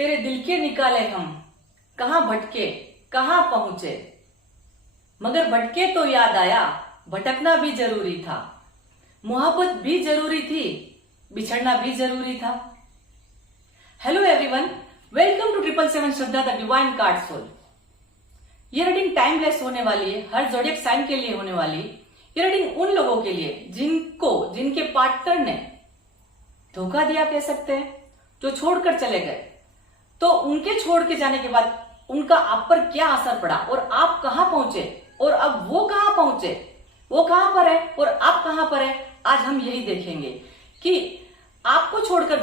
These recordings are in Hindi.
तेरे दिल के निकाले हम, कहाँ भटके कहाँ पहुंचे। मगर भटके तो याद आया, भटकना भी जरूरी था। मोहब्बत भी जरूरी थी, बिछड़ना भी जरूरी था। Hello everyone, welcome to 777 Shraddha the divine card soul. ये रीडिंग टाइमलेस होने वाली है, हर ज़ोडिएक साइन के लिए होने वाली। ये रीडिंग उन लोगों के लिए जिनके पार्टनर ने धोखा दिया कह सकते हैं, जो छोड़कर चले गए। तो उनके छोड़ के जाने के बाद उनका आप पर क्या असर पड़ा और आप कहां पहुंचे और अब वो कहां पहुंचे, वो कहां पर है और आप कहां पर है। आज हम यही देखेंगे कि आपको छोड़कर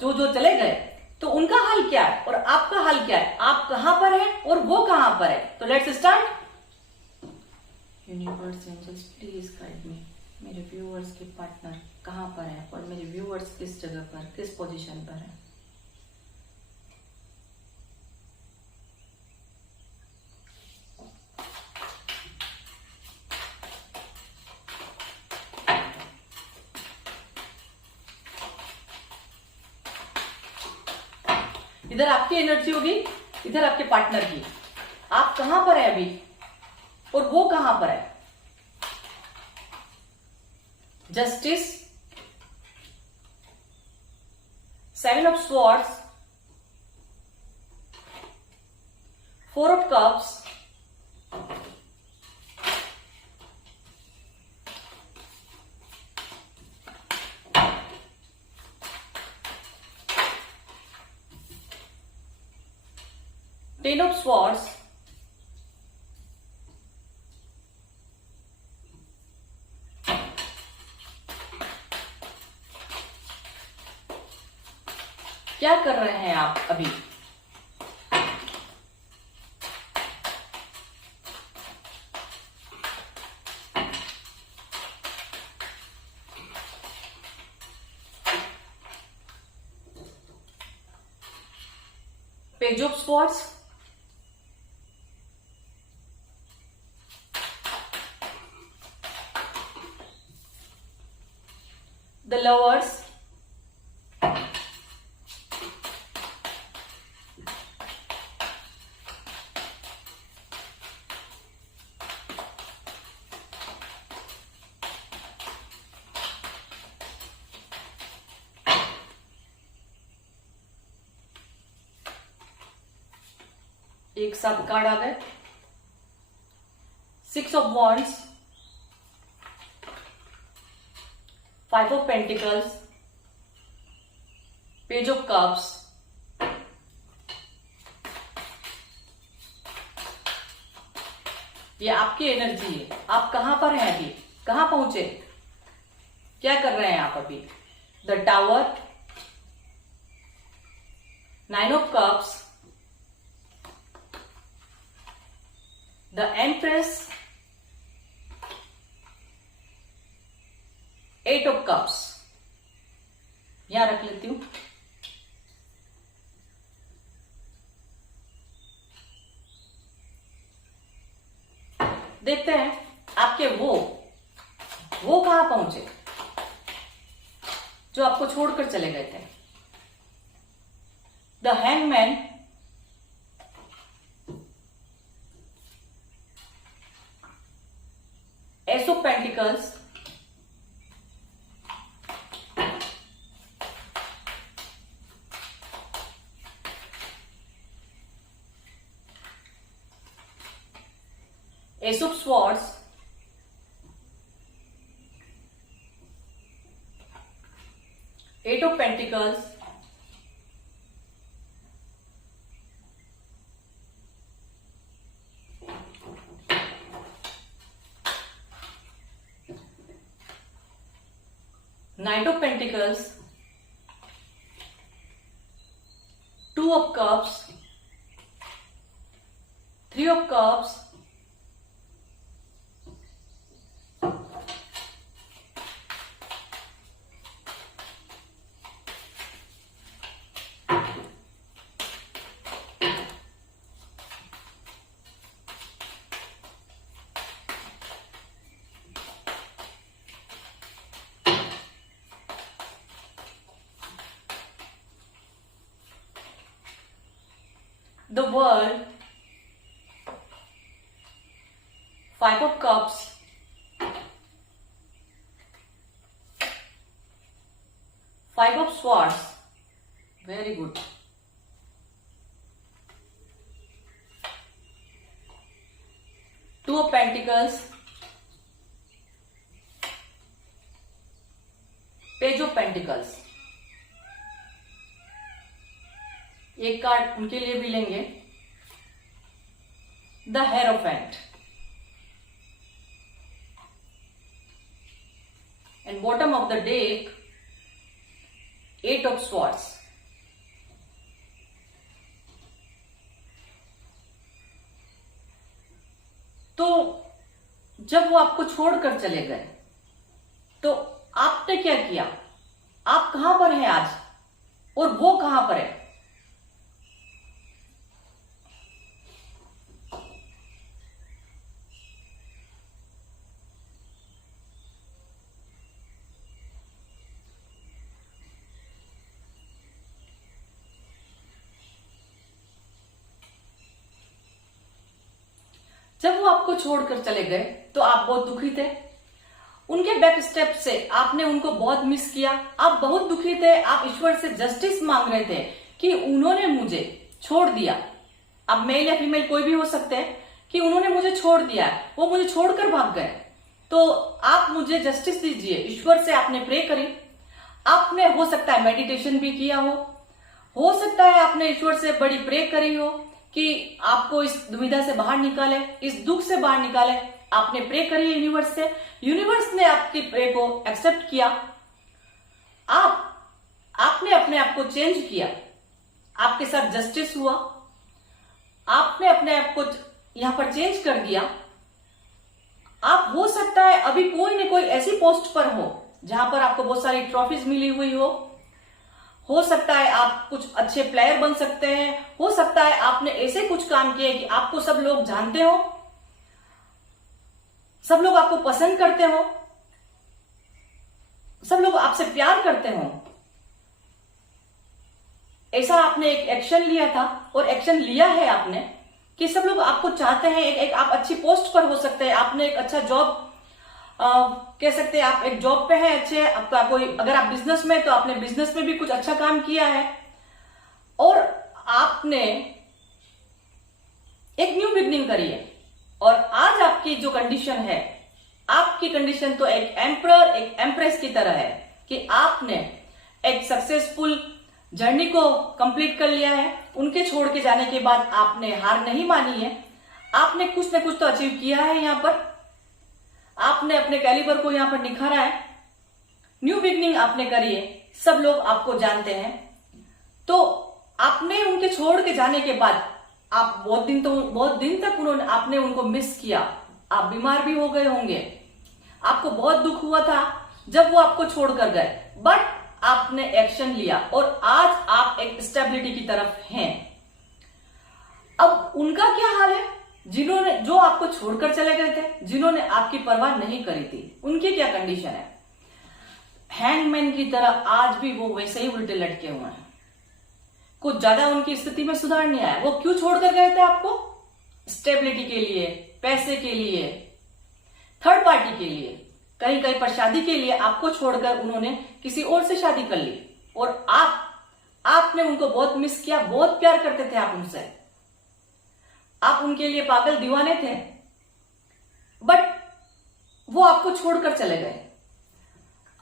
जो चले गए तो उनका हाल क्या है और आपका हाल क्या है, आप कहां पर है और वो कहां पर है। तो let's start. Universe angels please guide me, मेरे व्यूअर्स के पार्टनर कहां पर है और मेरे व्यूअर्स किस जगह पर, किस पोजीशन पर है। इधर आपकी एनर्जी होगी, इधर आपके पार्टनर की। आप कहां पर है अभी और वो कहां पर है। Justice, 7 of swords, 4 of cups, Ten of Swords, क्या कर रहे हैं आप अभी। Page of Swords, The Lovers, एक साथ कार्ड आ गए। 6 of Wands, 5 of Pentacles, Page of Cups, ये आपकी एनर्जी है। आप कहां पर हैं अभी, कहां पहुंचे, क्या कर रहे हैं आप अभी। The tower, 9 of Cups, the empress, 8 of Cups। यहां रख लेती हूं। देखते हैं आपके वो कहां पहुंचे जो आपको छोड़कर चले गए थे। The hangman, S of pentacles, Ace of Swords, Eight of Pentacles, Knight of Pentacles, Two of Cups, Three of Cups, the world, Five of Cups, Five of Swords, very good. Two of Pentacles, Page of Pentacles. एक कार्ड उनके लिए भी लेंगे, the hierophant, and bottom of the deck, eight of swords. तो जब वो आपको छोड़कर चले गए तो आपने क्या किया? आप कहां पर हैं आज और वो कहां पर है? जब वो आपको छोड़कर चले गए तो आप बहुत दुखी थे. उनके बैक स्टेप से आपने उनको बहुत मिस किया. आप बहुत दुखी थे. आप ईश्वर से जस्टिस मांग रहे थे कि उन्होंने मुझे छोड़ दिया. अब मेल या फीमेल कोई भी हो सकते हैं कि उन्होंने मुझे छोड़ दिया, वो मुझे छोड़कर भाग गए. तो आप मुझे जस्टिस दीजिए. ईश्वर से आपने प्रे करी. आपने हो सकता है मेडिटेशन भी किया हो सकता है आपने ईश्वर से बड़ी प्रे करी हो कि आपको इस दुविधा से बाहर निकाले, इस दुख से बाहर निकाले. आपने प्रे करी यूनिवर्स से. यूनिवर्स ने आपकी प्रे को एक्सेप्ट किया. आपने अपने आप को चेंज किया. आपके साथ जस्टिस हुआ. आपने अपने आप को यहां पर चेंज कर दिया. आप हो सकता है अभी कोई न कोई ऐसी पोस्ट पर हो जहां पर आपको बहुत सारी ट्रॉफीज मिली हुई हो सकता है आप कुछ अच्छे प्लेयर बन सकते हैं. हो सकता है आपने ऐसे कुछ काम किए कि आपको सब लोग जानते हो, सब लोग आपको पसंद करते हो, सब लोग आपसे प्यार करते हो. ऐसा आपने एक एक्शन लिया था और एक्शन लिया है आपने कि सब लोग आपको चाहते हैं. एक आप अच्छी पोस्ट पर हो सकते हैं. आपने एक अच्छा जॉब कह सकते हैं, आप एक जॉब पे हैं अच्छे. आपका कोई, अगर आप बिजनेस में, तो आपने बिजनेस में भी कुछ अच्छा काम किया है. और आपने एक न्यू बिगनिंग करी है. और आज आपकी जो कंडीशन है, आपकी कंडीशन तो एक एम्परर, एक एम्प्रेस की तरह है कि आपने एक सक्सेसफुल जर्नी को कंप्लीट कर लिया है. उनके छोड़ के जाने के बाद आपने हार नहीं मानी है. आपने कुछ ना कुछ तो अचीव किया है. यहां पर आपने अपने कैलिबर को यहां पर निखारा है. न्यू बिगनिंग आपने करी है. सब लोग आपको जानते हैं. तो आपने उनके छोड़ के जाने के बाद आप बहुत दिन तक आपने उनको मिस किया. आप बीमार भी हो गए होंगे. आपको बहुत दुख हुआ था जब वो आपको छोड़कर गए. बट आपने एक्शन लिया और आज आप एक स्टेबिलिटी की तरफ हैं. अब उनका क्या हाल है? जो आपको छोड़कर चले गए थे, जिन्होंने आपकी परवाह नहीं करी थी, उनकी क्या कंडीशन है? हैंगमैन की तरह आज भी वो वैसे ही उल्टे लटके हुए हैं. कुछ ज्यादा उनकी स्थिति में सुधार नहीं आया. वो क्यों छोड़कर गए थे आपको? स्टेबिलिटी के लिए, पैसे के लिए, थर्ड पार्टी के लिए, कहीं कहीं पर शादी के लिए आपको छोड़कर उन्होंने किसी और से शादी कर ली. और आपने उनको बहुत मिस किया. बहुत प्यार करते थे आप उनसे. आप उनके लिए पागल दीवाने थे. बट वो आपको छोड़कर चले गए.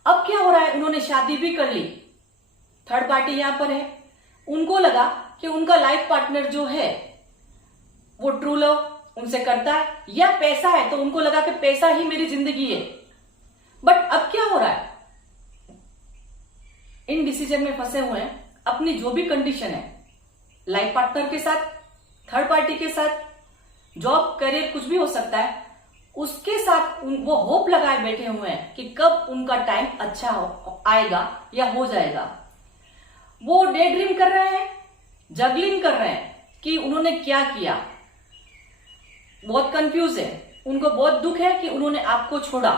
अब क्या हो रहा है? उन्होंने शादी भी कर ली. थर्ड पार्टी यहां पर है. उनको लगा कि उनका लाइफ पार्टनर जो है वो ट्रू लव उनसे करता है या पैसा है, तो उनको लगा कि पैसा ही मेरी जिंदगी है. बट अब क्या हो रहा है? इन डिसीजन में फंसे हुए हैं. अपनी जो भी कंडीशन है, लाइफ पार्टनर के साथ, थर्ड पार्टी के साथ, जॉब, करियर, कुछ भी हो सकता है, उसके साथ वो होप लगाए बैठे हुए हैं कि कब उनका टाइम अच्छा आएगा या हो जाएगा. वो डे ड्रीम कर रहे हैं, जगलिंग कर रहे हैं कि उन्होंने क्या किया. बहुत कंफ्यूज है. उनको बहुत दुख है कि उन्होंने आपको छोड़ा.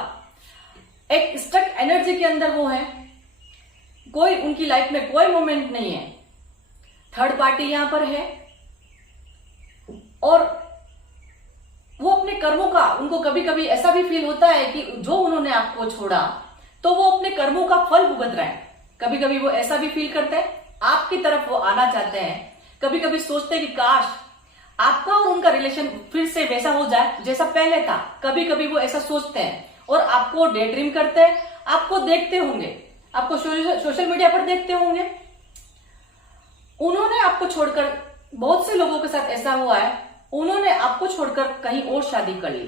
एक स्टक एनर्जी के अंदर वो है. कोई उनकी लाइफ में कोई मोमेंट नहीं है. थर्ड पार्टी यहां पर है. और वो अपने कर्मों का, उनको कभी कभी ऐसा भी फील होता है कि जो उन्होंने आपको छोड़ा तो वो अपने कर्मों का फल भुगत रहे हैं। कभी कभी वो ऐसा भी फील करते हैं, आपकी तरफ वो आना चाहते हैं, कभी कभी सोचते हैं कि काश आपका और उनका रिलेशन फिर से वैसा हो जाए जैसा पहले था। कभी कभी वो ऐसा सोचते हैं और आपको डे ड्रीम करते हैं, आपको देखते होंगे, आपको सोशल मीडिया पर देखते होंगे। उन्होंने आपको छोड़कर, बहुत से लोगों के साथ ऐसा हुआ है, उन्होंने आपको छोड़कर कहीं और शादी कर ली।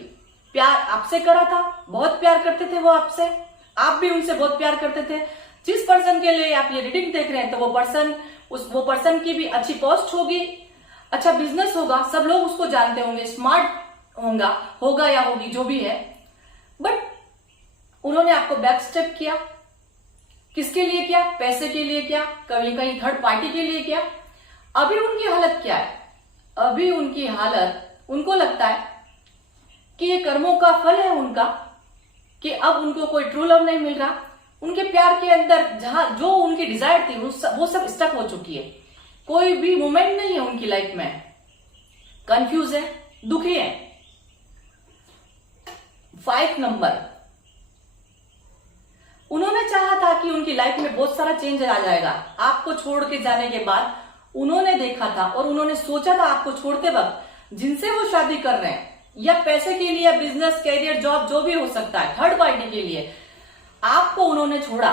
प्यार आपसे करा था, बहुत प्यार करते थे वो आपसे, आप भी उनसे बहुत प्यार करते थे। जिस पर्सन के लिए आप ये रीडिंग देख रहे हैं, तो वो पर्सन की भी अच्छी पोस्ट होगी, अच्छा बिजनेस होगा, सब लोग उसको जानते होंगे, स्मार्ट होगा या होगी, जो भी है। बट उन्होंने आपको बैक स्टेप किया। किसके लिए किया? पैसे के लिए किया, कहीं कहीं थर्ड पार्टी के लिए किया। अभी उनकी हालत क्या है? अभी उनकी हालत, उनको लगता है कि ये कर्मों का फल है उनका, कि अब उनको कोई ट्रू लव नहीं मिल रहा। उनके प्यार के अंदर जहां जो उनकी डिजायर थी वो सब स्टक हो चुकी है। कोई भी मोमेंट नहीं है उनकी लाइफ में, कंफ्यूज है, दुखी है। 5 नंबर, उन्होंने चाहा था कि उनकी लाइफ में बहुत सारा चेंज आ जाएगा। आपको छोड़ के जाने के बाद उन्होंने देखा था और उन्होंने सोचा था आपको छोड़ते वक्त जिनसे वो शादी कर रहे हैं, या पैसे के लिए, बिजनेस, कैरियर, जॉब, जो भी हो सकता है, थर्ड पार्टी के लिए आपको उन्होंने छोड़ा,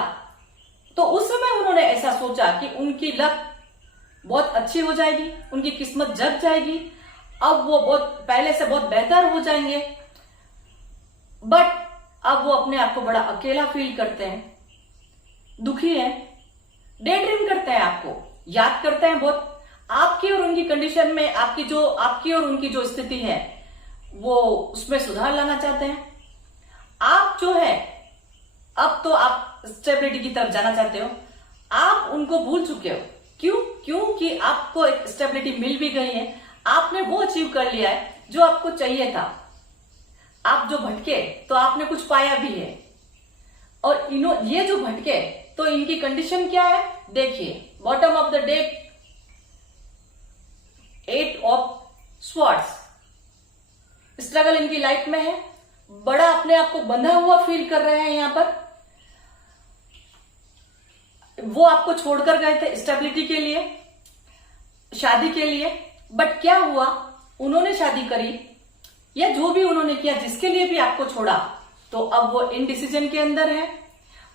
तो उस समय उन्होंने ऐसा सोचा कि उनकी लक बहुत अच्छी हो जाएगी, उनकी किस्मत जग जाएगी, अब वो बहुत पहले से बहुत बेहतर हो जाएंगे। बट अब वो अपने आप को बड़ा अकेला फील करते हैं, दुखी हैं, डे ड्रीम करते हैं, आपको याद करते हैं बहुत। आपकी और उनकी कंडीशन में, आपकी और उनकी जो स्थिति है वो उसमें सुधार लाना चाहते हैं। आप जो है, अब तो आप स्टेबिलिटी की तरफ जाना चाहते हो। आप उनको भूल चुके हो। क्योंकि आपको एक स्टेबिलिटी मिल भी गई है, आपने वो अचीव कर लिया है जो आपको चाहिए था। आप जो भटके तो आपने कुछ पाया भी है। और ये जो भटके, तो इनकी कंडीशन क्या है देखिए, bottom of the deck, 8 of swords. Struggle इनकी लाइफ में है, बड़ा अपने आप को बंधा हुआ फील कर रहे हैं। यहां पर वो आपको छोड़कर गए थे स्टेबिलिटी के लिए, शादी के लिए, बट क्या हुआ, उन्होंने शादी करी या जो भी उन्होंने किया, जिसके लिए भी आपको छोड़ा, तो अब वो इनडिसीजन के अंदर है।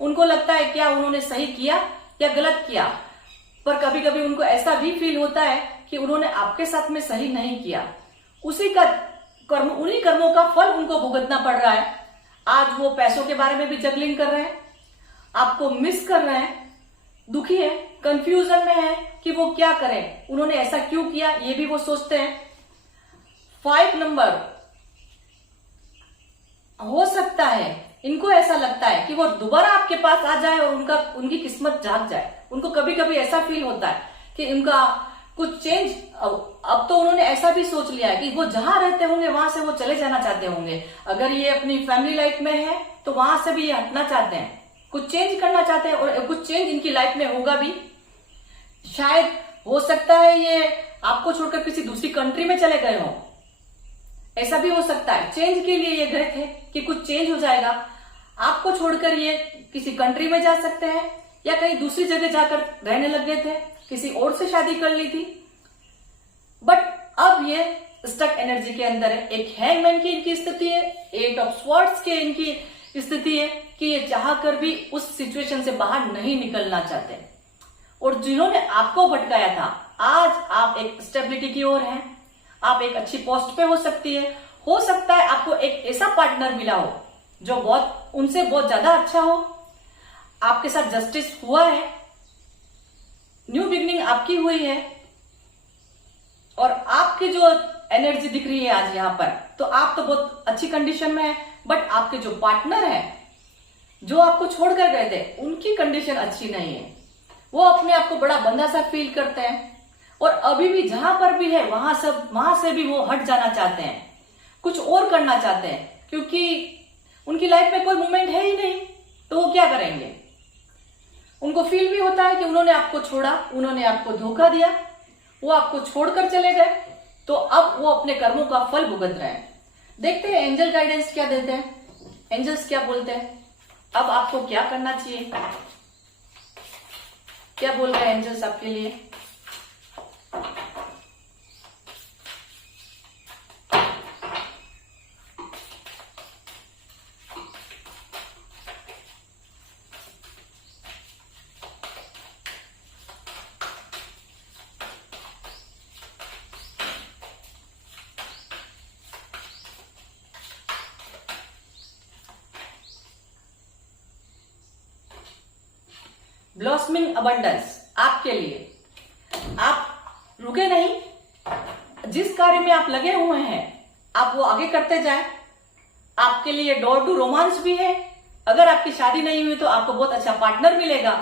उनको लगता है क्या उन्होंने सही किया या गलत किया, पर कभी कभी उनको ऐसा भी फील होता है कि उन्होंने आपके साथ में सही नहीं किया। उन्हीं कर्मों का फल उनको भुगतना पड़ रहा है। आज वो पैसों के बारे में भी जगलिंग कर रहे हैं, आपको मिस कर रहे हैं, दुखी है, कंफ्यूजन में है कि वो क्या करें, उन्होंने ऐसा क्यों किया, ये भी वो सोचते हैं। 5 नंबर, हो सकता है इनको ऐसा लगता है कि वो दोबारा आपके पास आ जाए और उनकी किस्मत जाग जाए। उनको कभी कभी ऐसा फील होता है कि उनका कुछ चेंज, अब तो उन्होंने ऐसा भी सोच लिया है कि वो जहां रहते होंगे वहां से वो चले जाना चाहते होंगे। अगर ये अपनी फैमिली लाइफ में है तो वहां से भी ये हटना चाहते हैं, कुछ चेंज करना चाहते हैं, और कुछ चेंज इनकी लाइफ में होगा भी। शायद हो सकता है ये आपको छोड़कर किसी दूसरी कंट्री में चले गए हों, ऐसा भी हो सकता है। चेंज के लिए ये गए थे कि कुछ चेंज हो जाएगा, आपको छोड़कर ये किसी कंट्री में जा सकते हैं या कहीं दूसरी जगह जाकर रहने लग गए थे, किसी और से शादी कर ली थी। बट अब ये स्टक एनर्जी के अंदर है। एक हैंगमैन की इनकी स्थिति है, 8 ऑफ स्वॉर्ड्स के इनकी स्थिति है कि ये चाह कर भी उस सिचुएशन से बाहर नहीं निकलना चाहते। और जिन्होंने आपको भटकाया था, आज आप एक स्टेबिलिटी की ओर हैं, आप एक अच्छी पोस्ट पे हो सकती है। हो सकता है आपको एक ऐसा पार्टनर मिला हो जो उनसे बहुत ज्यादा अच्छा हो, आपके साथ जस्टिस हुआ है, न्यू बिगनिंग आपकी हुई है, और आपकी जो एनर्जी दिख रही है आज यहां पर, तो आप तो बहुत अच्छी कंडीशन में है। बट आपके जो पार्टनर है, जो आपको छोड़कर गए थे, उनकी कंडीशन अच्छी नहीं है। वो अपने आप को बड़ा बंधा सा फील करते हैं, और अभी भी जहां पर भी है वहां से भी वो हट जाना चाहते हैं, कुछ और करना चाहते हैं, क्योंकि उनकी लाइफ में कोई मोमेंट है ही नहीं, तो वो क्या करेंगे। उनको फील भी होता है कि उन्होंने आपको छोड़ा, उन्होंने आपको धोखा दिया, वो आपको छोड़कर चले गए, तो अब वो अपने कर्मों का फल भुगत रहे हैं। देखते हैं एंजल गाइडेंस क्या देते हैं, एंजल्स क्या बोलते हैं, अब आपको क्या करना चाहिए, क्या बोल रहे हैं एंजल्स आपके लिए। ब्लॉसमिंग अबंडेंस आपके लिए। आप रुके नहीं, जिस कार्य में आप लगे हुए हैं आप वो आगे करते जाएं। आपके लिए डोर टू रोमांस भी है। अगर आपकी शादी नहीं हुई तो आपको बहुत अच्छा पार्टनर मिलेगा।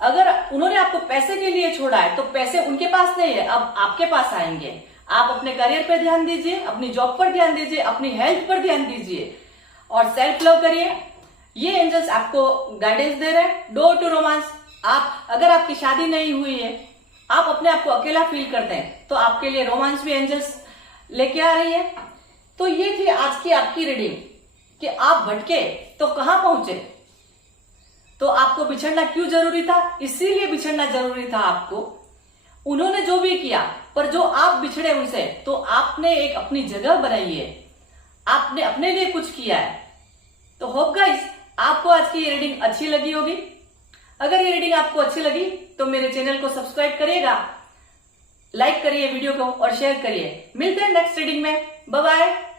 अगर उन्होंने आपको पैसे के लिए छोड़ा है तो पैसे उनके पास नहीं है, अब आपके पास आएंगे। आप अपने करियर पर ध्यान दीजिए, अपनी जॉब पर ध्यान दीजिए, अपनी हेल्थ पर ध्यान दीजिए और सेल्फ लव करिए। ये एंजल्स आपको गाइडेंस दे रहे हैं। डोर टू रोमांस, आप अगर आपकी शादी नहीं हुई है, आप अपने आप को अकेला फील करते हैं, तो आपके लिए रोमांस भी एंजल्स लेके आ रही है। तो ये थी आज की आपकी रीडिंग कि आप भटके तो कहां पहुंचे, तो आपको बिछड़ना क्यों जरूरी था, इसीलिए बिछड़ना जरूरी था आपको। उन्होंने जो भी किया, पर जो आप बिछड़े उनसे, तो आपने एक अपनी जगह बनाई है, आपने अपने लिए कुछ किया है। तो होप गाइस आपको आज की ये रीडिंग अच्छी लगी होगी। अगर ये रीडिंग आपको अच्छी लगी तो मेरे चैनल को सब्सक्राइब करिएगा, लाइक करिए वीडियो को और शेयर करिए। मिलते हैं नेक्स्ट रीडिंग में। Bye bye.